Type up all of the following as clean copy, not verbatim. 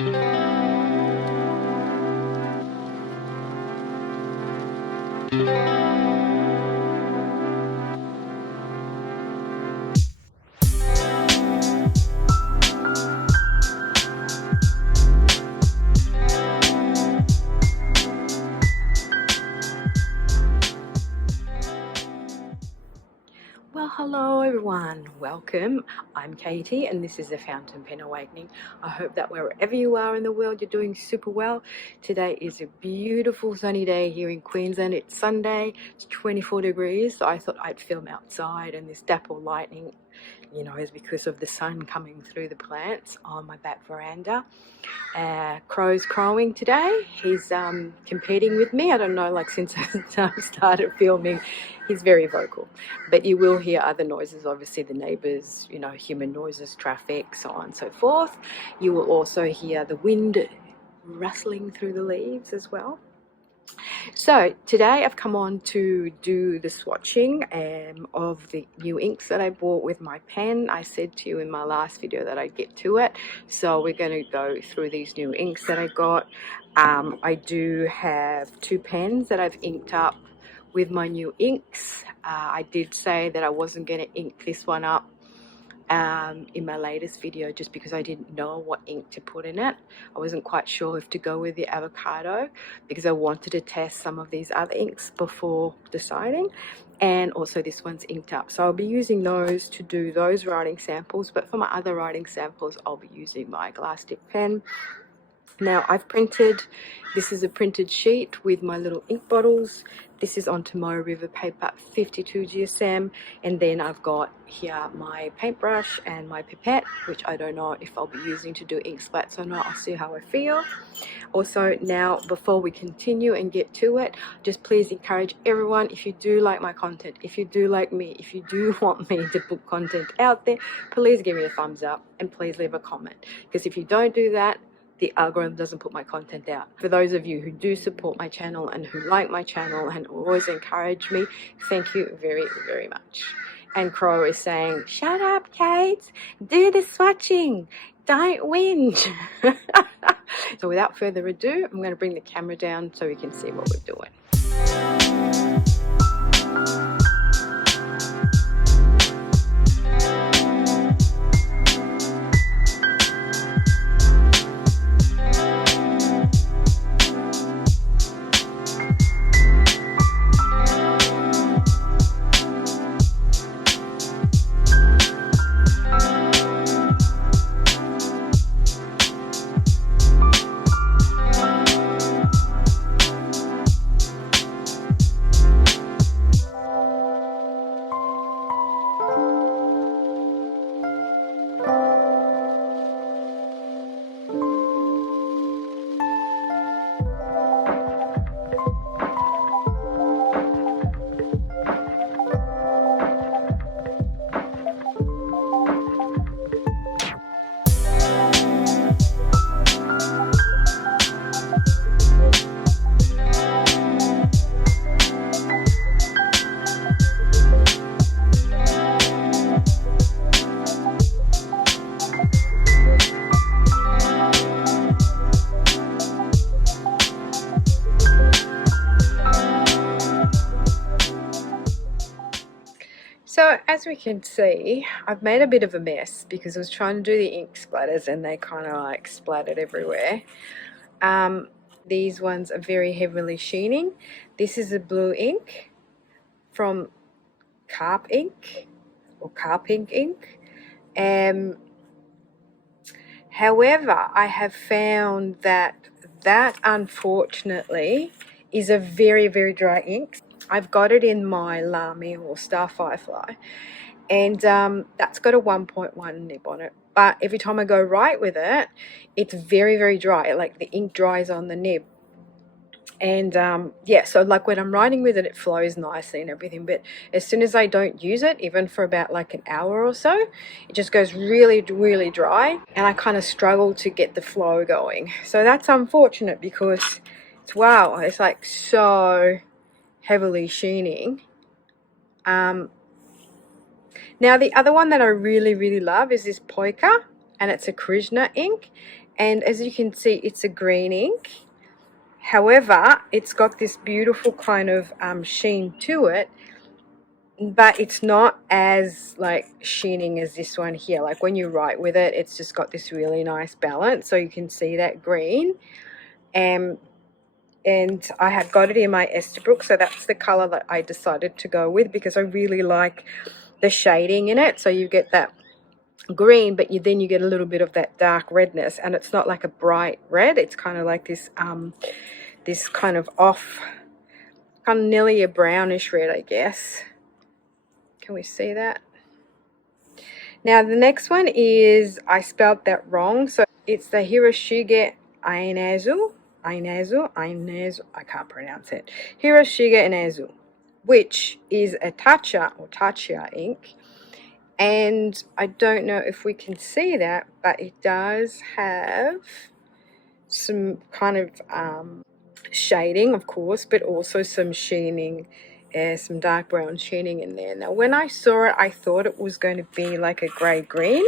Well, hello everyone, welcome. I'm Katie and this is the Fountain Pen Awakening. I hope that wherever you are in the world you're doing super well. Today is a beautiful sunny day here in Queensland. It's Sunday, it's 24 degrees, so I thought I'd film outside, and this dapple lightning, you know, is because of the sun coming through the plants on my back veranda. Crow's crowing today. He's competing with me. I don't know, like since I started filming, he's very vocal. But you will hear other noises, obviously the neighbours, you know, human noises, traffic, so on and so forth. You will also hear the wind rustling through the leaves as well. So today I've come on to do the swatching of the new inks that I bought with my pen. I said to you in my last video that I'd get to it, so we're going to go through these new inks that I got. I do have two pens that I've inked up with my new inks. I did say that I wasn't going to ink this one up in my latest video just because I didn't know what ink to put in it. I wasn't quite sure if to go with the avocado because I wanted to test some of these other inks before deciding, and also this one's inked up, so I'll be using those to do those writing samples. But for my other writing samples I'll be using my glass tip pen. Now I've printed, this is a printed sheet with my little ink bottles. This is on Tomoe River paper 52 GSM, and then I've got here my paintbrush and my pipette, which I don't know if I'll be using to do ink splats or not. I'll see how I feel. Also, now before we continue and get to it, just please encourage everyone, if you do like my content, if you do like me, if you do want me to put content out there, please give me a thumbs up and please leave a comment, because if you don't do that, the algorithm doesn't put my content out. For those of you who do support my channel and who like my channel and always encourage me, thank you very, very much. And Crow is saying, shut up, Kate, do the swatching, don't whinge. So without further ado, I'm going to bring the camera down so we can see what we're doing. So as we can see, I've made a bit of a mess because I was trying to do the ink splatters and they kind of like splattered everywhere. These ones are very heavily sheening. This is a blue ink from Carpink or Carpink ink. However, I have found that unfortunately is a very, very dry ink. I've got it in my Lamy or Star Firefly, and that's got a 1.1 nib on it. But every time I go right with it, it's very, very dry. Like the ink dries on the nib. And yeah, so like when I'm writing with it, it flows nicely and everything. But as soon as I don't use it, even for about like an hour or so, it just goes really, really dry. And I kind of struggle to get the flow going. So that's unfortunate because it's, wow, it's like so heavily sheening. Now the other one that I really, really love is this Poyka, and it's a Krishna ink. and as you can see, it's a green ink. However, it's got this beautiful kind of sheen to it, but it's not as like sheening as this one here. Like when you write with it, it's just got this really nice balance, so you can see that green. And I had got it in my Esterbrook, so that's the color that I decided to go with because I really like the shading in it. So you get that green, but then you get a little bit of that dark redness, and it's not like a bright red. It's kind of like this this kind of off, kind of nearly a brownish red, I guess. Can we see that? Now the next one is, I spelled that wrong, so it's the Hieroshige-Ainezu. I can't pronounce it. Hieroshige-Ainezu, which is a Taccia or Taccia ink. And I don't know if we can see that, but it does have some kind of shading, of course, but also some sheening, some dark brown sheening in there. Now when I saw it, I thought it was going to be like a grey green,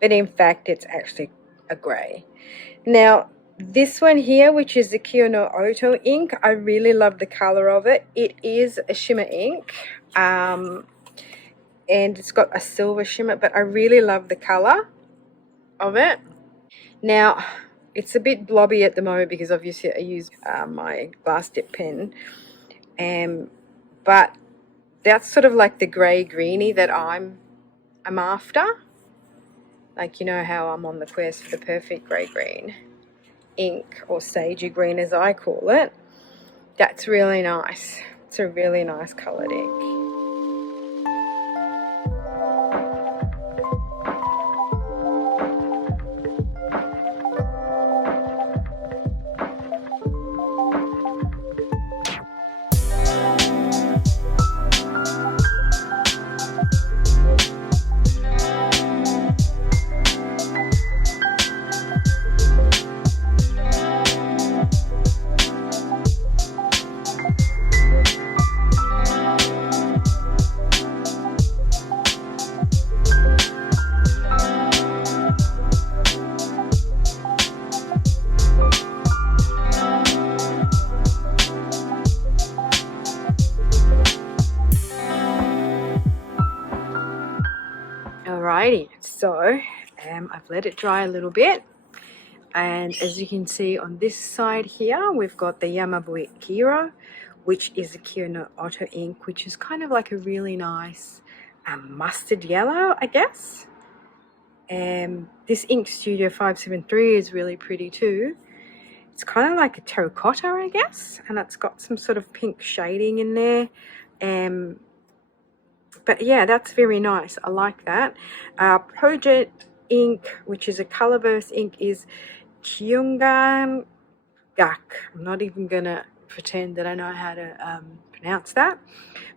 but in fact it's actually a grey. Now this one here, which is the Kyo No Oto ink, I really love the color of it. It is a shimmer ink, and it's got a silver shimmer, but I really love the color of it. Now it's a bit blobby at the moment because obviously I use my glass dip pen, but that's sort of like the grey greeny that I'm after. Like, you know how I'm on the quest for the perfect grey green ink, or sagey green as I call it. That's really nice. It's a really nice coloured ink. Alrighty, so I've let it dry a little bit, and as you can see on this side here, we've got the Yamabukiiro, which is the Kyo No Oto ink, which is kind of like a really nice mustard yellow, I guess. This Ink Studio 573 is really pretty too. It's kind of like a terracotta, I guess, and it's got some sort of pink shading in there. But yeah, that's very nice. I like that. Project ink, which is a Colorverse ink, is Kyujang Gak. I'm not even going to pretend that I know how to pronounce that.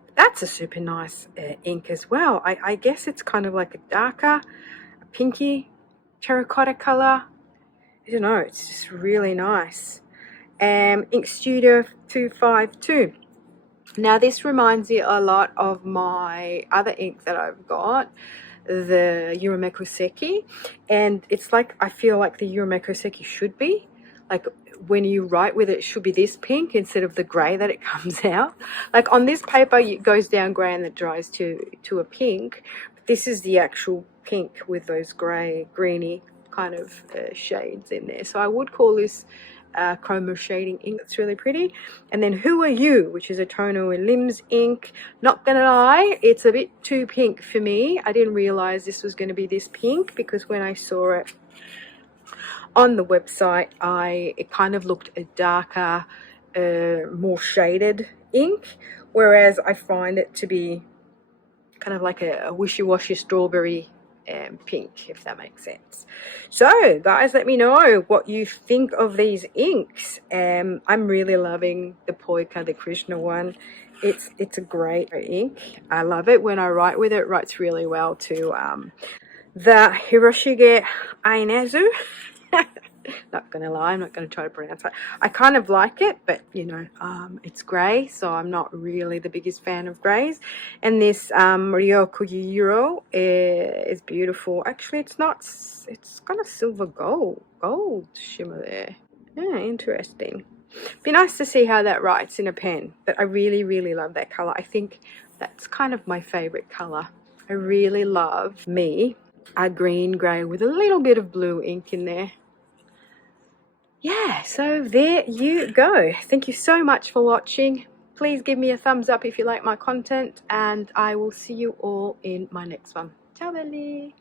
But that's a super nice ink as well. I guess it's kind of like a darker, a pinky terracotta color. I don't know. It's just really nice. Ink Studio 252. Now this reminds me a lot of my other ink that I've got, the Yamabukiiro, and it's like, I feel like the Yamabukiiro should be, like when you write with it, it should be this pink instead of the grey that it comes out. Like on this paper it goes down grey and it dries to a pink, but this is the actual pink with those grey, greeny kind of shades in there. So I would call this chroma shading ink. That's really pretty. And then Who Are You, which is a Tono Lims ink. Not gonna lie, it's a bit too pink for me. I didn't realize this was going to be this pink, because when I saw it on the website, it kind of looked a darker, more shaded ink, whereas I find it to be kind of like a wishy-washy strawberry pink, if that makes sense. So guys, let me know what you think of these inks. I'm really loving the Poyka, the Krishna one. It's a great ink. I love it when I write with it. It writes really well too. The Hieroshige-Ainezu Not gonna lie, I'm not gonna try to pronounce it. I kind of like it, but you know, it's grey, so I'm not really the biggest fan of greys. And this Rykuyuiro is beautiful. Actually, it's not. It's got a silver gold shimmer there. Yeah, interesting. Be nice to see how that writes in a pen. But I really love that color. I think that's kind of my favorite color. I really love a green grey with a little bit of blue ink in there. Yeah, so there you go. Thank you so much for watching. Please give me a thumbs up if you like my content, and I will see you all in my next one. Ciao belli!